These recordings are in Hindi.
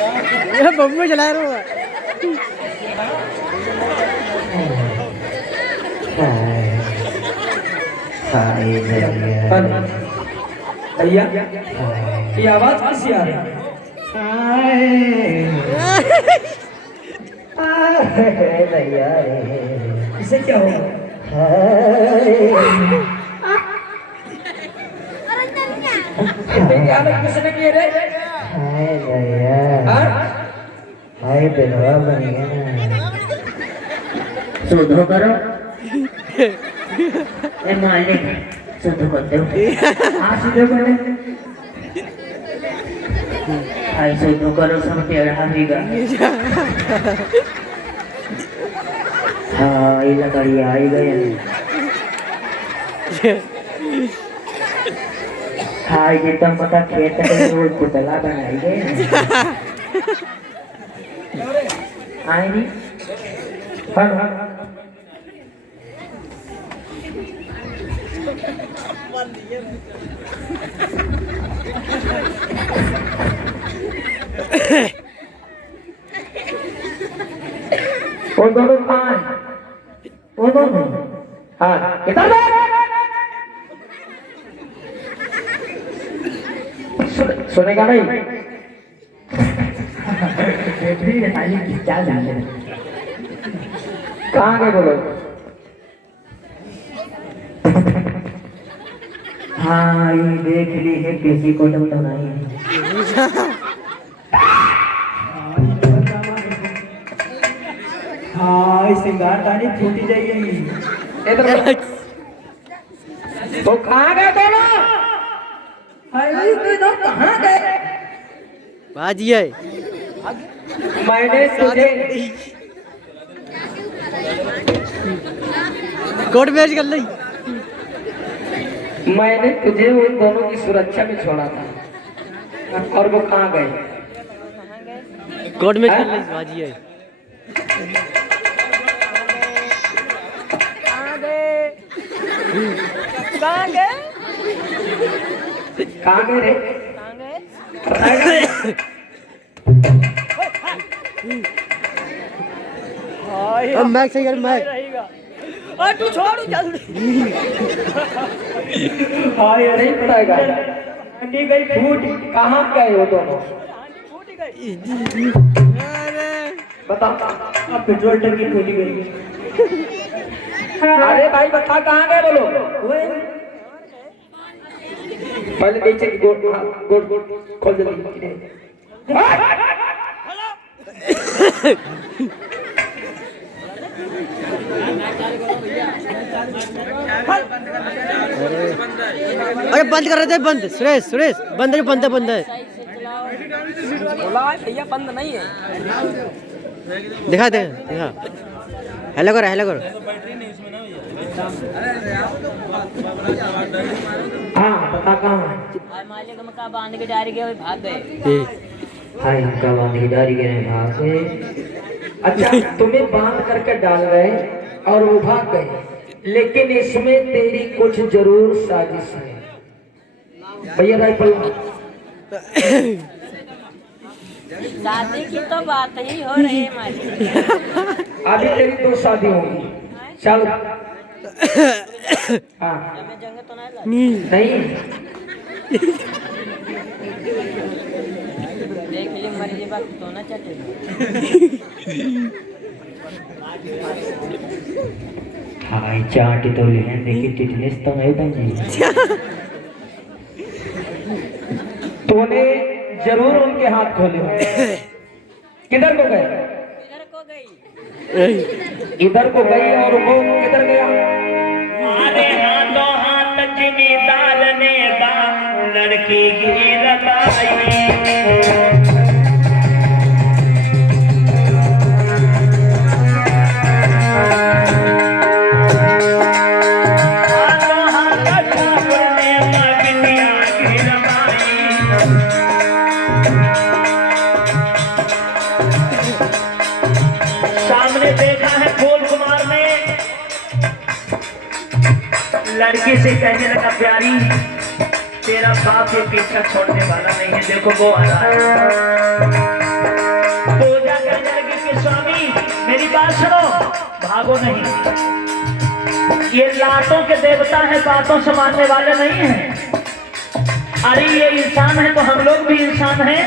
बम्बू चला रहा हूँ। भैया ये आवाज किसी आ रही है? इसे क्या होगा? किसने किए रे? हाय बेलवा बन गया सुधो करो ए मालिक सुधो कर दो हाँ सुधो करो हाय सुधो करो सब तेरा भीगा हाँ ये लकड़ी आई गई हाँ ये तो पता खेत के रोड पुतला बनाई गई आए नहीं वो दोनों कहाँ हैं? वो दोनों हाँ इधर सुनेगा नहीं क्या जाने कहाँ गए बोलो हाँ ये देख ली है किसी को तो नहीं हाँ सिंगार दानी छूटी जाएगी इधर तो कहाँ गए दोनों कहाँ गए बाजी है मैंने तुझे कोर्ट मैच कर ली मैंने तुझे उन दोनों की सुरक्षा में छोड़ा था और वो कहाँ गए कोर्ट मैच कर ली बाजी है कहाँ गए रे अब मैच सही कर मैच और तू छोड़ जल्दी हाँ ये नहीं पड़ेगा अंडी गई फूट कहाँ गए वो दोनों बता अब पेट्रोल टंकी टूटी गई अरे भाई बता कहाँ गए बोलो पहले नीचे की गोट खोल जल्दी अरे बंद कर रहे थे बंद सुरेश सुरेश बंद है बंद है भैया बंद नहीं है दिखा हेलो करो हाँ बता कहाँ मालिक हम का बांध के डारी गए भाग गए हाय हम का बांध के डारी गए भाग गए अच्छा तुम्हें बांध करके डाल गए और वो भाग गए लेकिन इसमें तेरी कुछ जरूर साजिश है भैया राइफल शादी की तो बात ही हो रही है मालिक अभी तेरी 2 शादी होगी चल हाँ जंग तो नहीं देख लीजिए मर्जी बात तो ना चाहते हाय चाट तो ले हैं देखिए टिटनेस तो नहीं बन तूने जरूर उनके हाथ खोले होंगे किधर को गए इधर को गई और वो किधर गया अरे हाथों हाथ जिम्मेदार ने लड़की की लगाई सामने देखा है गोल कुमार ने लड़की से कहने लगा प्यारी तेरा बाप ये पीछा छोड़ने वाला नहीं है देखो वो आ रहा है बात सुनो, भागो नहीं। ये लातों के देवता है, बातों से मानने वाले नहीं हैं। अरे ये इंसान है तो हम लोग भी इंसान हैं।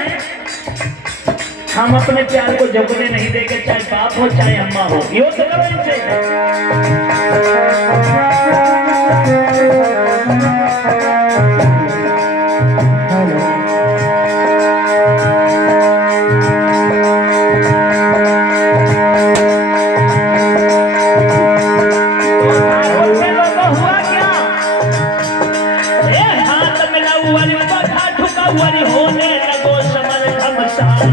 हम अपने प्यार को झुकने नहीं देंगे, चाहे बाप हो चाहे अम्मा हो। यो तो करो इनसे। होने लगो समर घमसान।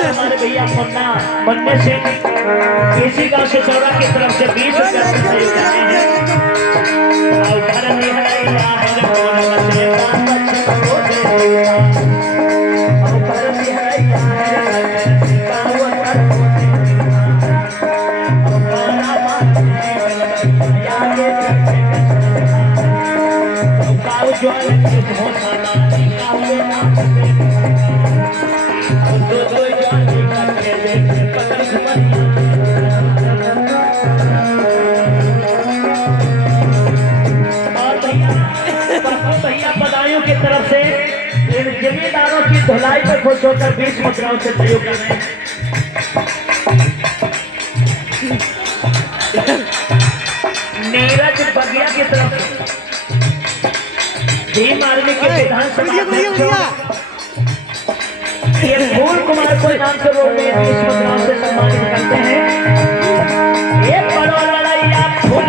हमारे भैया मुन्ना बनने से इसी गांव से चौरा की तरफ से 20 रुपया से सहयोग करते हैं। और घर में है भैया बदायूं की तरफ से इन जमींदारों की धुलाई पर खुश होकर 20 मुद्राओं से सहयोग कर रहे हैं। नीरज बगिया की तरफ से भीम आर्मी के विधानसभा ये फूल कुमार को नाम से रोड में 20 मुद्राओं से सम्मानित करते हैं। ये बड़ो लड़ाइया फूल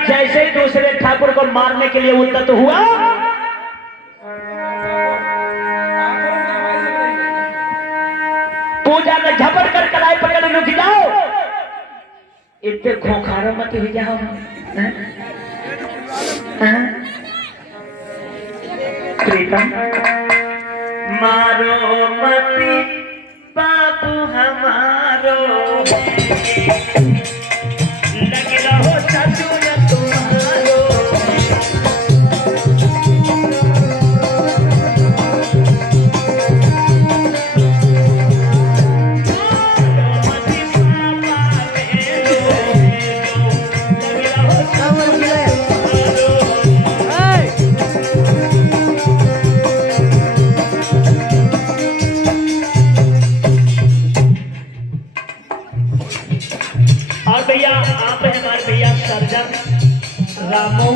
जैसे ही दूसरे ठाकुर को मारने के लिए उद्यत हुआ, पूजा में झपड़ कर कलाई पकड़ लुक जाओ। इतने खोखारा मत हो जाओ। प्रीतम मारो मती बाबू हमारो लगे रहो ससुर तुम्हारो। और भैया आप हैं हमारे भैया सर्जन रामू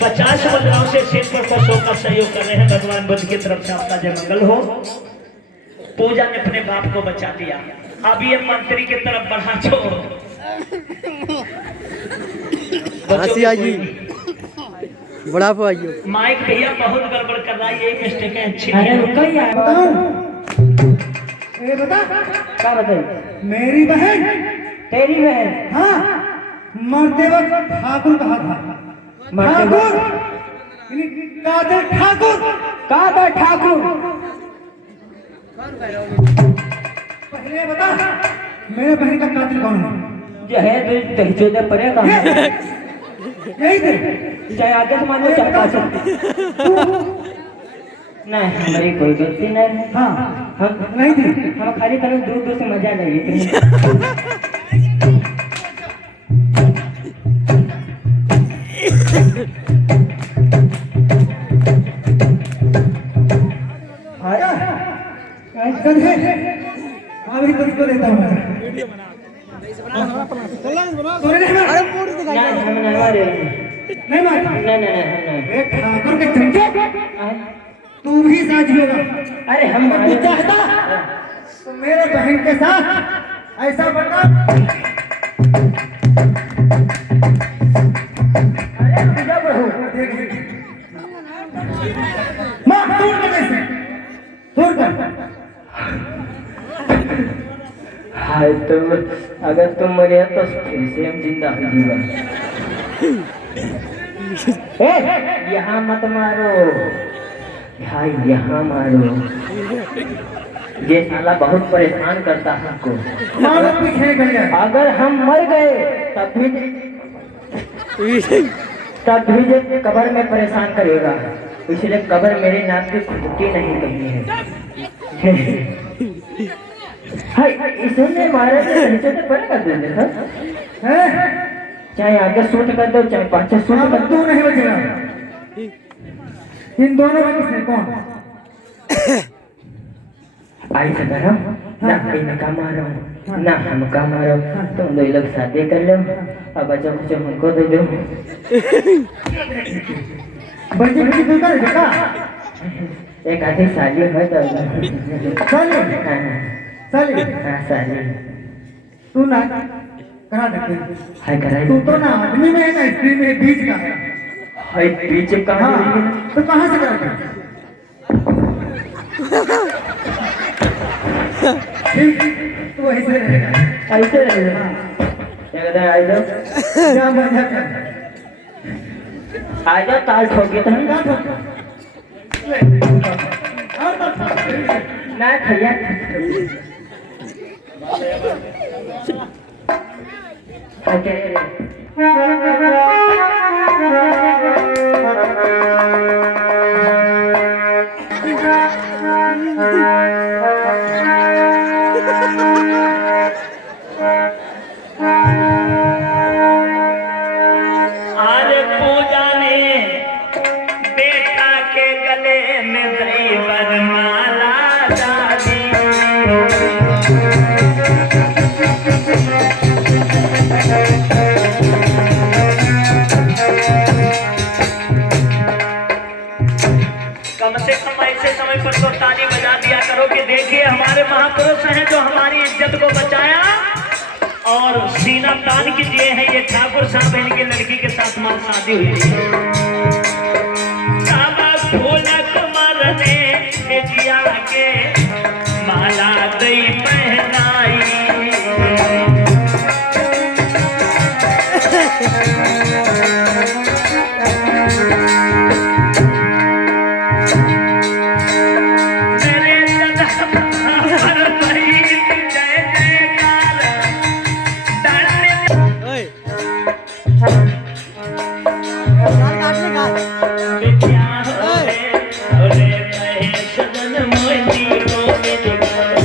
50 मुद्राओं से सिर पर पशुओं का सहयोग कर रहे हैं। भगवान बुद्ध की तरफ से आपका जय मंगल हो। पूजा ने अपने बाप को बचा दिया। अब ये मंत्री की तरफ बढ़ा छोड़। हंसी आ गई, बुढ़ापा आ गया। माइक भैया बहुत गड़बड़ कर रहा है, ये मिस्टेक है अच्छी अरे नहीं रुको है। यार, बताओ ये बता, क्या बताइए? मेरी बहन, तेरी बहन? हाँ, मरते वक्त ठाकुर कहा था। मरते ठाकुर वक्त? यानी कादर ठाकुर। कादर ठाकुर? पहले बता, मेरे बहन का कातिल कौन है? जो है तो तहजोदे परे कहाँ है? यही थे। चाहे आगे से मान लो चाहे पाछे। नहीं, हमारी कोई गलती नहीं है। हाँ, हम नहीं थी। हम खाली तरह दूर दूर से मजा लेंगे। गधे, अभी तुझको देता हूँ मैं। तूने नहीं मारा? नहीं, हम नहीं मारे। नहीं मारा? नहीं नहीं नहीं, हम नहीं। ए ठाकुर के चमचे, तू भी साझी होगा। अरे हम तू चाहता तो मेरे बहन के साथ ऐसा बता। अरे पूजा प्रभु, माँ दूर कर ऐसे, दूर कर। हाय तुम, अगर तुम मरे तो फिर से हम जिंदा हो जीवा। यहाँ मत मारो भाई, यहाँ मारो। ये साला बहुत परेशान करता है हमको। मारो पीछे निकल गया। अगर हम मर गए तब भी ये कब्र में परेशान करेगा, इसलिए कब्र मेरे नाम की खुदकी नहीं कही है। हाय, इसने मारा तो नीचे से परे कर देने था। चाहे आगे शूट कर दो चाहे पाछे शूट कर दो। तू नहीं बचेगा। इन दोनों में किसने कौन? आई से करो ना, इनका मारो ना हमका मारो, तुम दो लोग शादी कर लो और बच्चों को हमको दे दो। बच्चे की तू कर बेटा। एक आधी शादी है तो साली, हाँ साली, हाँ शादी तू ना करा देते। है कराई। तू तो ना आदमी में है ना स्त्री में बीच का है। है पीछे कहाँ हाँ, तो कहाँ से करा देते? ठीक, तू ऐसे रहेगा। ऐसे रहेगा। क्या कहते हैं, आ जाओ क्या मजा कर। आ जाओ, ताल ठोके तो हम क्या ठोका? ले, और तो ना भैया। आज पूजा ने बेटा के गले में दई वरमाला डाली। कम से कम ऐसे समय पर तो ताली बजा दिया करो कि देखिए हमारे महापुरुष हैं जो हमारी इज्जत को बचाया और सीना तान के दिए हैं। ये ठाकुर साहब इनकी लड़की के साथ मां शादी हुई थी। काबा ढोलक मरने जिया के माला दई पहनाई। मेरे दादा पर भई जय जयकार डालने ओए, गाल काट ले गाल। बिटिया होले कहे सजन मोती को मिल गए।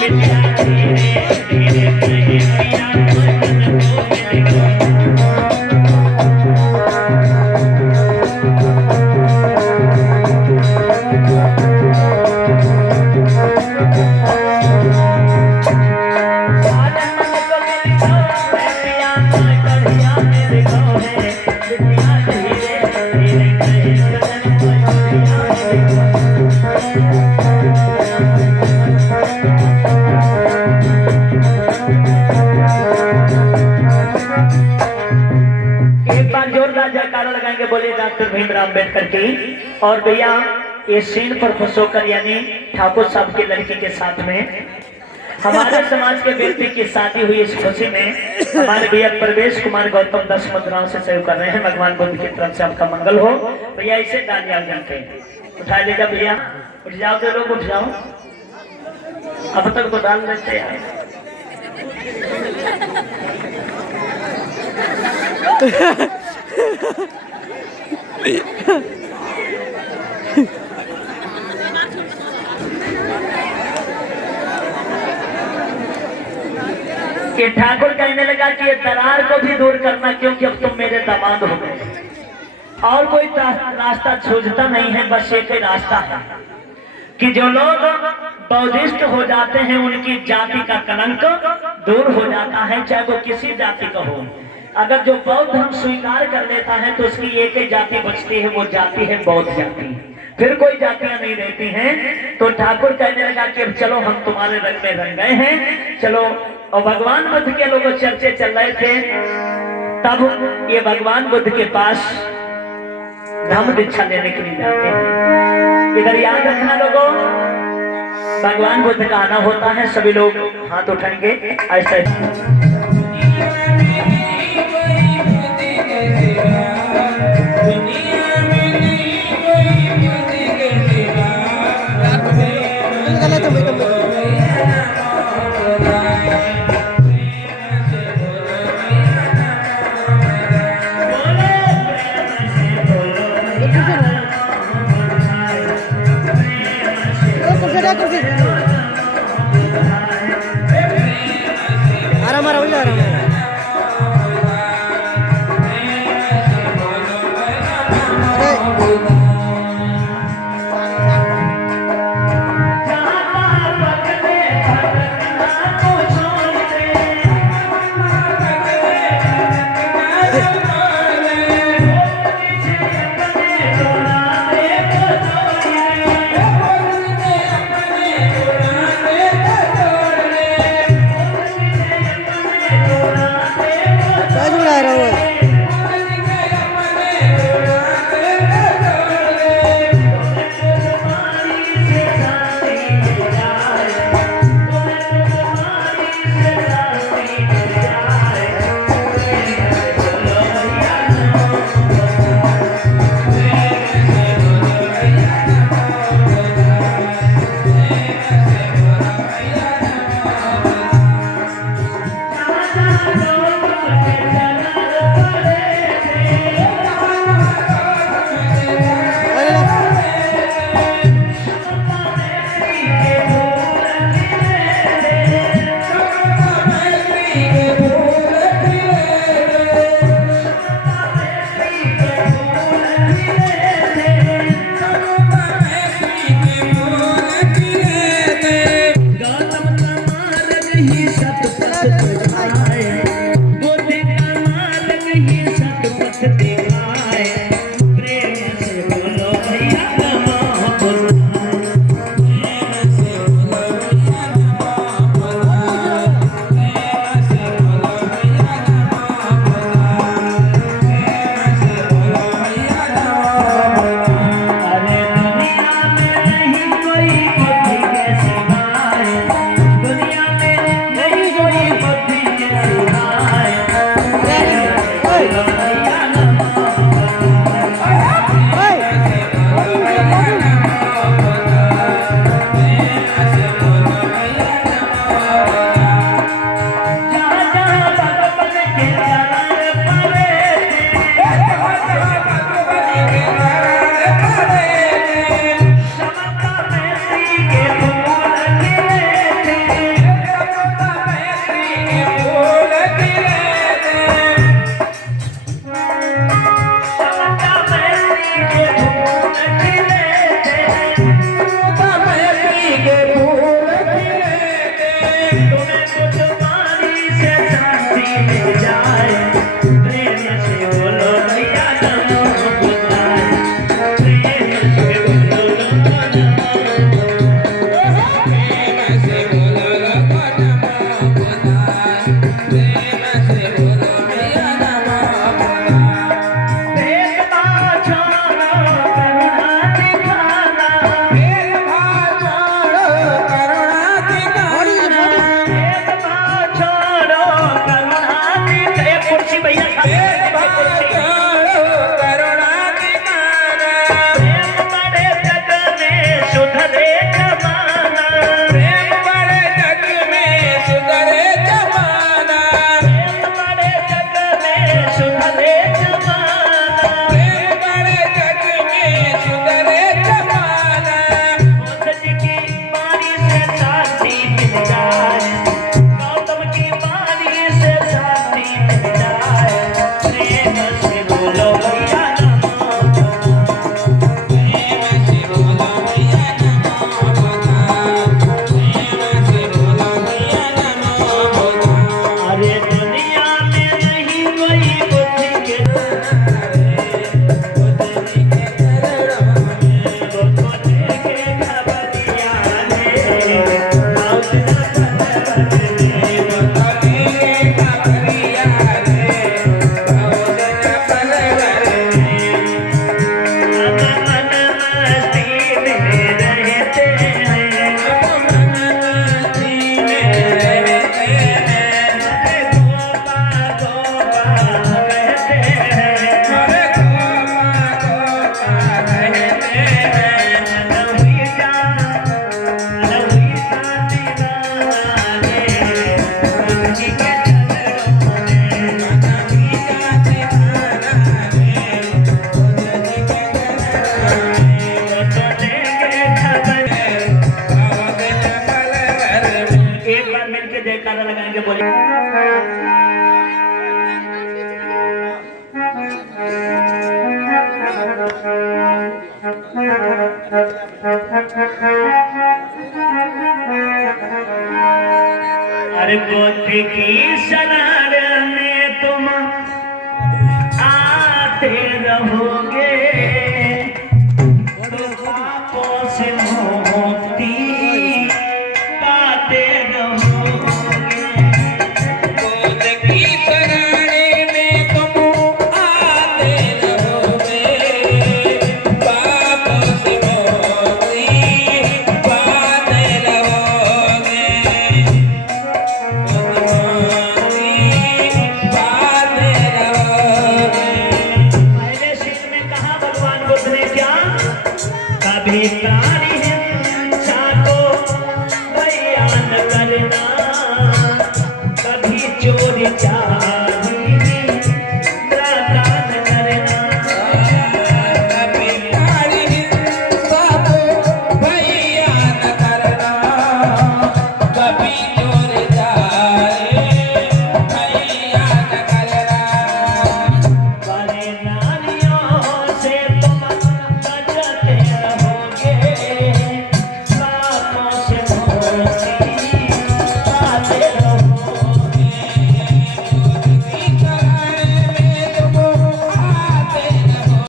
बिटिया धीरे धीरे कहे पिया सजन को मिल गए। आजा मन को मिल गए, पिया कढ़िया मिल गए। बिटिया धीरे धीरे कहे सजन मोती को मिल गए। डॉक्टर भीमराव अम्बेडकर की। और भैया ये सीन पर खुश होकर यानी ठाकुर साहब की लड़की के साथ में हमारे समाज के व्यक्ति की शादी हुई, इस खुशी में हमारे भैया प्रवेश कुमार गौतम 10 मुद्राओं से सहयोग कर रहे हैं। भगवान बुद्ध की तरफ से आपका मंगल हो। भैया इसे तालियां करके उठा देगा भैया, उठ जाओ तो लोग उठ जाओ, अब तक तो डाल देते हैं। कि ठाकुर कहने लगा कि ये दरार को भी दूर करना, क्योंकि अब तुम मेरे दामाद हो गए और कोई रास्ता सूझता नहीं है, बस एक ही रास्ता है कि जो लोग बौद्धिस्ट हो जाते हैं उनकी जाति का कलंक दूर हो जाता है, चाहे वो किसी जाति का हो। अगर जो बौद्ध धर्म स्वीकार कर लेता है तो उसकी एक ही जाति बचती है, वो जाति है बौद्ध जाति, फिर कोई जातियां नहीं रहती हैं। तो ठाकुर कहने लगा कि अब चलो हम तुम्हारे रंग में रंग गए हैं, चलो। और भगवान बुद्ध के लोगों चर्चे चल रहे थे, तब ये भगवान बुद्ध के पास धम्म दीक्षा लेने के लिए जाते हैं। इधर याद रखना लोगों, भगवान बुद्ध का आना होता है, सभी लोग हाथ उठाएंगे ऐसे। आराम आराम हो आराम। अरे बुद्धि की शरण में तुम आते रहोगे, तो पापों से मुक्ति पाते रहोगे। बुद्ध की शरण में तुम आते रहोगे, पापों से मुक्ति पाते रहोगे, पाते रहोगे। पहले शिव ने कहा भगवान बुद्ध ने क्या, कभी कारी है